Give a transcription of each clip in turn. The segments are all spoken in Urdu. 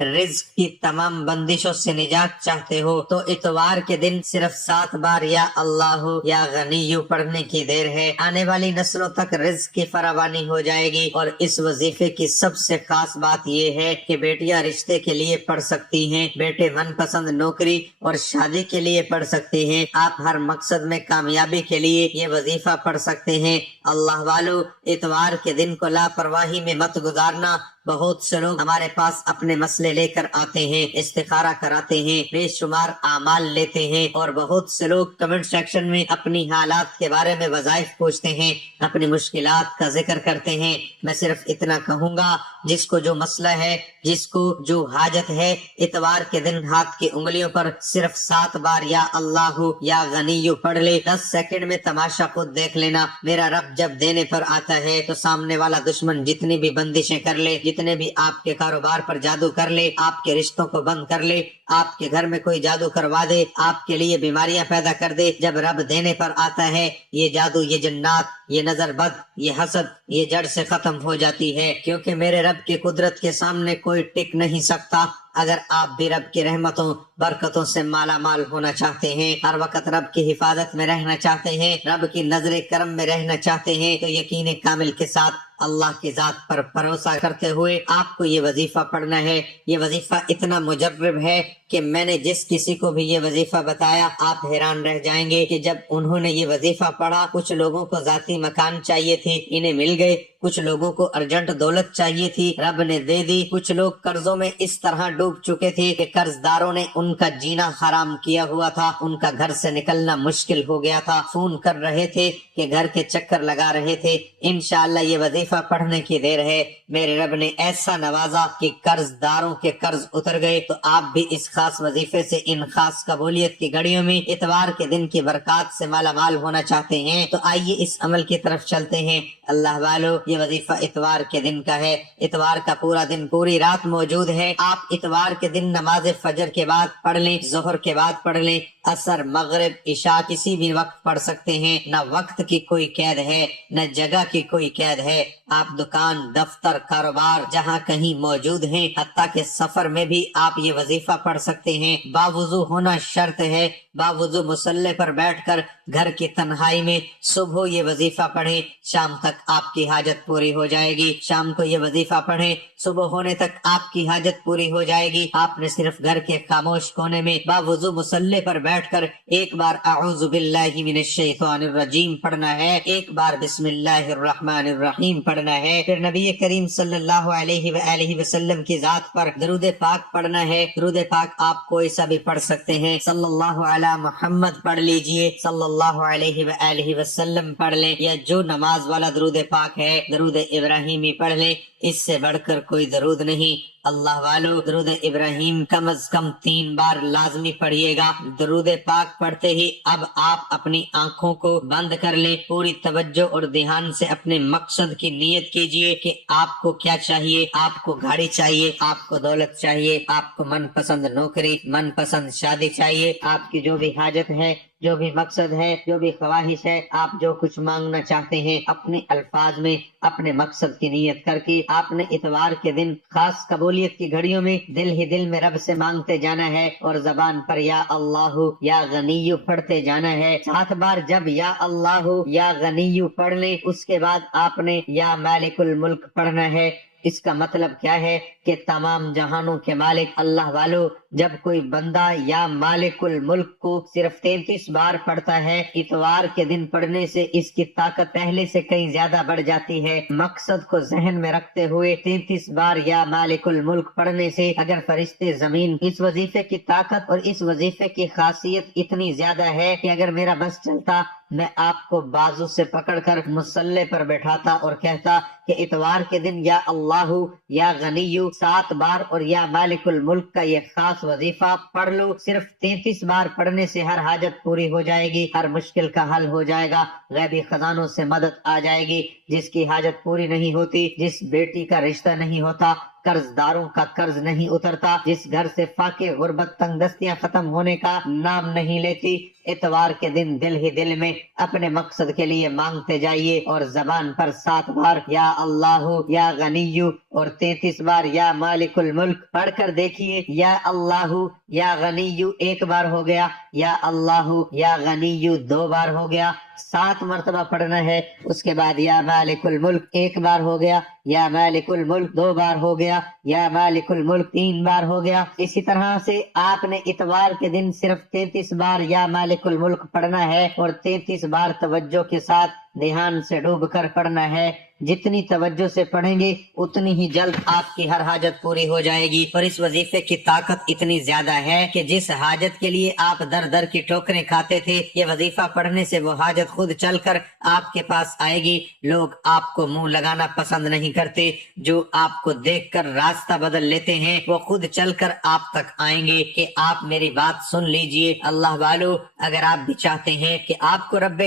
رزق کی تمام بندشوں سے نجات چاہتے ہو تو اتوار کے دن صرف 7 بار یا اللہ یا غنی پڑھنے کی دیر ہے، آنے والی نسلوں تک رزق کی فراوانی ہو جائے گی۔ اور اس وظیفے کی سب سے خاص بات یہ ہے کہ بیٹیاں رشتے کے لیے پڑھ سکتی ہیں، بیٹے من پسند نوکری اور شادی کے لیے پڑھ سکتے ہیں، آپ ہر مقصد میں کامیابی کے لیے یہ وظیفہ پڑھ سکتے ہیں۔ اللہ والو، اتوار کے دن کو لاپرواہی میں مت گزارنا۔ بہت سے لوگ ہمارے پاس اپنے مسئلے لے کر آتے ہیں، استخارہ کراتے ہیں، بے شمار اعمال لیتے ہیں، اور بہت سے لوگ کمنٹ سیکشن میں اپنی حالات کے بارے میں وظائف پوچھتے ہیں، اپنی مشکلات کا ذکر کرتے ہیں۔ میں صرف اتنا کہوں گا، جس کو جو مسئلہ ہے، جس کو جو حاجت ہے، اتوار کے دن ہاتھ کی انگلیوں پر صرف 7 بار یا اللہ یا غنی پڑھ لے، 10 سیکنڈ میں تماشا خود دیکھ لینا۔ میرا رب جب دینے پر آتا ہے تو سامنے والا دشمن جتنی بھی بندشیں کر لے، جتنے بھی آپ کے کاروبار پر جادو کر لے، آپ کے رشتوں کو بند کر لے، آپ کے گھر میں کوئی جادو کروا دے، آپ کے لیے بیماریاں پیدا کر دے، جب رب دینے پر آتا ہے یہ جادو، یہ جنات، یہ نظر بد، یہ حسد، یہ جڑ سے ختم ہو جاتی ہے، کیونکہ میرے رب کی قدرت کے سامنے کوئی ٹک نہیں سکتا۔ اگر آپ بھی رب کی رحمتوں برکتوں سے مالا مال ہونا چاہتے ہیں، ہر وقت رب کی حفاظت میں رہنا چاہتے ہیں، رب کی نظر کرم میں رہنا چاہتے ہیں، تو یقین کامل کے ساتھ اللہ کی ذات پر بھروسہ کرتے ہوئے آپ کو یہ وظیفہ پڑھنا ہے۔ یہ وظیفہ اتنا مجرب ہے کہ میں نے جس کسی کو بھی یہ وظیفہ بتایا، آپ حیران رہ جائیں گے کہ جب انہوں نے یہ وظیفہ پڑھا، کچھ لوگوں کو ذاتی مکان چاہیے تھی، انہیں مل گئے، کچھ لوگوں کو ارجنٹ دولت چاہیے تھی، رب نے دے دی، کچھ لوگ قرضوں میں اس طرح ڈوب چکے تھے کہ قرض داروں نے ان کا جینا حرام کیا ہوا تھا، ان کا گھر سے نکلنا مشکل ہو گیا تھا، فون کر رہے تھے کہ گھر کے چکر لگا رہے تھے۔ انشاءاللہ یہ وظیفہ پڑھنے کی دیر ہے، میرے رب نے ایسا نوازا کہ قرض داروں کے قرض اتر گئے۔ تو آپ بھی اس خاص وظیفے سے ان خاص قبولیت کی گھڑیوں میں اتوار کے دن کی برکات سے مالا مال ہونا چاہتے ہیں تو آئیے اس عمل کی طرف چلتے ہیں۔ اللہ والو، یہ وظیفہ اتوار کے دن کا ہے، اتوار کا پورا دن پوری رات موجود ہے۔ آپ اتوار کے دن نماز فجر کے بعد پڑھ لیں، ظہر کے بعد پڑھ لیں، عصر، مغرب، عشاء کسی بھی وقت پڑھ سکتے ہیں، نہ وقت کی کوئی قید ہے، نہ جگہ کی کوئی قید ہے۔ آپ دکان، دفتر، کاروبار جہاں کہیں موجود ہیں، حتیٰ کہ سفر میں بھی آپ یہ وظیفہ پڑھ سکتے ہیں۔ باوضو ہونا شرط ہے، باوضو مصلی پر بیٹھ کر گھر کی تنہائی میں صبح یہ وظیفہ پڑھیں، شام تک آپ کی حاجت پوری ہو جائے گی۔ شام کو یہ وظیفہ پڑھیں، صبح ہونے تک آپ کی حاجت پوری ہو جائے گی۔ آپ نے صرف گھر کے خاموش کونے میں باوضو مصلی پر بیٹھ کر ایک بار اعوذ باللہ من الشیطان الرجیم پڑھنا ہے، ایک بار بسم اللہ الرحمن الرحیم پڑھنا ہے، پھر نبی کریم صلی اللہ علیہ وآلہ وسلم کی ذات پر درود پاک پڑھنا ہے۔ درود پاک آپ کوئی سا بھی پڑھ سکتے ہیں، صلی اللہ علی محمد پڑھ لیجئے، صلی اللہ علیہ وآلہ وسلم پڑھ لیں، یا جو نماز والا درود پاک ہے درود ابراہیمی پڑھ لیں، اس سے بڑھ کر کوئی درود نہیں۔ اللہ والو، درود ابراہیم کم از کم 3 بار لازمی پڑھیے گا۔ درود پاک پڑھتے ہی اب آپ اپنی آنکھوں کو بند کر لیں، پوری توجہ اور دھیان سے اپنے مقصد کی نیت کیجئے کہ آپ کو کیا چاہیے۔ آپ کو گاڑی چاہیے، آپ کو دولت چاہیے، آپ کو من پسند نوکری، من پسند شادی چاہیے، آپ کی جو بھی حاجت ہے، جو بھی مقصد ہے، جو بھی خواہش ہے، آپ جو کچھ مانگنا چاہتے ہیں، اپنے الفاظ میں اپنے مقصد کی نیت کر کے آپ نے اتوار کے دن خاص قبولیت کی گھڑیوں میں دل ہی دل میں رب سے مانگتے جانا ہے، اور زبان پر یا اللہ یا غنی پڑھتے جانا ہے۔ 7 بار جب یا اللہ یا غنی پڑھ لیں، اس کے بعد آپ نے یا مالک الملک پڑھنا ہے۔ اس کا مطلب کیا ہے کہ تمام جہانوں کے مالک اللہ والو، جب کوئی بندہ یا مالک الملک کو صرف 33 بار پڑھتا ہے، اتوار کے دن پڑھنے سے اس کی طاقت پہلے سے کہیں زیادہ بڑھ جاتی ہے۔ مقصد کو ذہن میں رکھتے ہوئے 33 بار یا مالک الملک پڑھنے سے اگر فرشتے زمین، اس وظیفے کی طاقت اور اس وظیفے کی خاصیت اتنی زیادہ ہے کہ اگر میرا بس چلتا میں آپ کو بازو سے پکڑ کر مصلی پر بیٹھاتا اور کہتا کہ اتوار کے دن یا اللہ یا غنی 7 بار اور یا مالک الملک کا یہ خاص وظیفہ پڑھ لو۔ صرف 33 بار پڑھنے سے ہر حاجت پوری ہو جائے گی، ہر مشکل کا حل ہو جائے گا، غیبی خزانوں سے مدد آ جائے گی۔ جس کی حاجت پوری نہیں ہوتی، جس بیٹی کا رشتہ نہیں ہوتا، قرض داروں کا قرض نہیں اترتا، جس گھر سے فاقے غربت تنگ دستیاں ختم ہونے کا نام نہیں لیتی، اتوار کے دن دل ہی دل میں اپنے مقصد کے لیے مانگتے جائیے اور زبان پر 7 بار یا اللہ یا غنیو اور 33 بار یا مالک الملک پڑھ کر دیکھیے۔ یا اللہ یا غنیو 1 بار ہو گیا، یا اللہ یا غنیو 2 بار ہو گیا، 7 مرتبہ پڑھنا ہے۔ اس کے بعد یا مالک الملک 1 بار ہو گیا، یا مالک الملک 2 بار ہو گیا، یا مالک الملک 3 بار ہو گیا۔ اسی طرح سے آپ نے اتوار کے دن صرف 33 بار یا مالک الملک پڑھنا ہے اور 33 بار توجہ کے ساتھ دھیان سے ڈوب کر پڑھنا ہے۔ جتنی توجہ سے پڑھیں گے اتنی ہی جلد آپ کی ہر حاجت پوری ہو جائے گی، اور اس وظیفے کی طاقت اتنی زیادہ ہے کہ جس حاجت کے لیے آپ در در کی ٹھوکریں کھاتے تھے، یہ وظیفہ پڑھنے سے وہ حاجت خود چل کر آپ کے پاس آئے گی۔ لوگ آپ کو منہ لگانا پسند نہیں کرتے، جو آپ کو دیکھ کر راستہ بدل لیتے ہیں وہ خود چل کر آپ تک آئیں گے کہ آپ میری بات سن لیجئے۔ اللہ والو، اگر آپ بھی چاہتے ہیں کہ آپ کو رب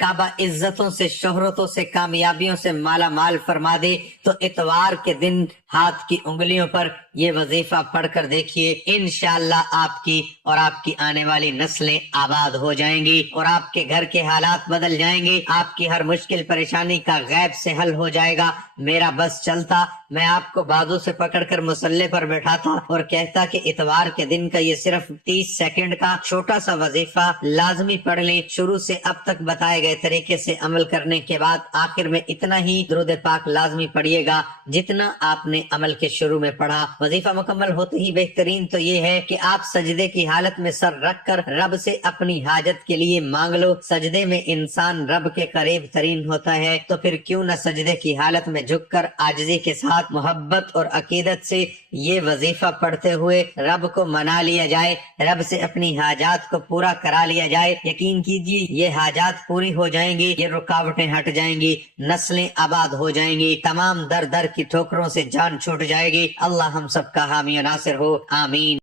کعبہ عزتوں سے، شہرتوں سے، کامیابیوں سے مالا مال فرما دے، تو اتوار کے دن ہاتھ کی انگلیوں پر یہ وظیفہ پڑھ کر دیکھیے، انشاءاللہ آپ کی اور آپ کی آنے والی نسلیں آباد ہو جائیں گی، اور آپ کے گھر کے حالات بدل جائیں گے، آپ کی ہر مشکل پریشانی کا غیب سے حل ہو جائے گا۔ میرا بس چلتا، میں آپ کو بازو سے پکڑ کر مصلے پر بیٹھاتا اور کہتا کہ اتوار کے دن کا یہ صرف 30 سیکنڈ کا چھوٹا سا وظیفہ لازمی پڑھ لیں، شروع سے اب تک بتائے گئے طریقے سے عمل کرنے کے بعد آخر میں اتنا ہی درود پاک لازمی پڑھیے گا جتنا آپ نے عمل کے شروع میں پڑھا۔ وظیفہ مکمل ہوتے ہی بہترین تو یہ ہے کہ آپ سجدے کی حالت میں سر رکھ کر رب سے اپنی حاجت کے لیے مانگ لو۔ سجدے میں انسان رب کے قریب ترین ہوتا ہے، تو پھر کیوں نہ سجدے کی حالت میں جھک کر عاجزی کے ساتھ محبت اور عقیدت سے یہ وظیفہ پڑھتے ہوئے رب کو منا لیا جائے، رب سے اپنی حاجات کو پورا کرا لیا جائے۔ یقین کیجیے یہ حاجات پوری ہو جائیں گی، یہ رکاوٹیں ہٹ جائیں گی، نسلیں آباد ہو جائیں گی، تمام در در کی ٹھوکروں سے جان چھوٹ جائے گی۔ اللہ ہم سب کا حامی و ناصر ہو، آمین۔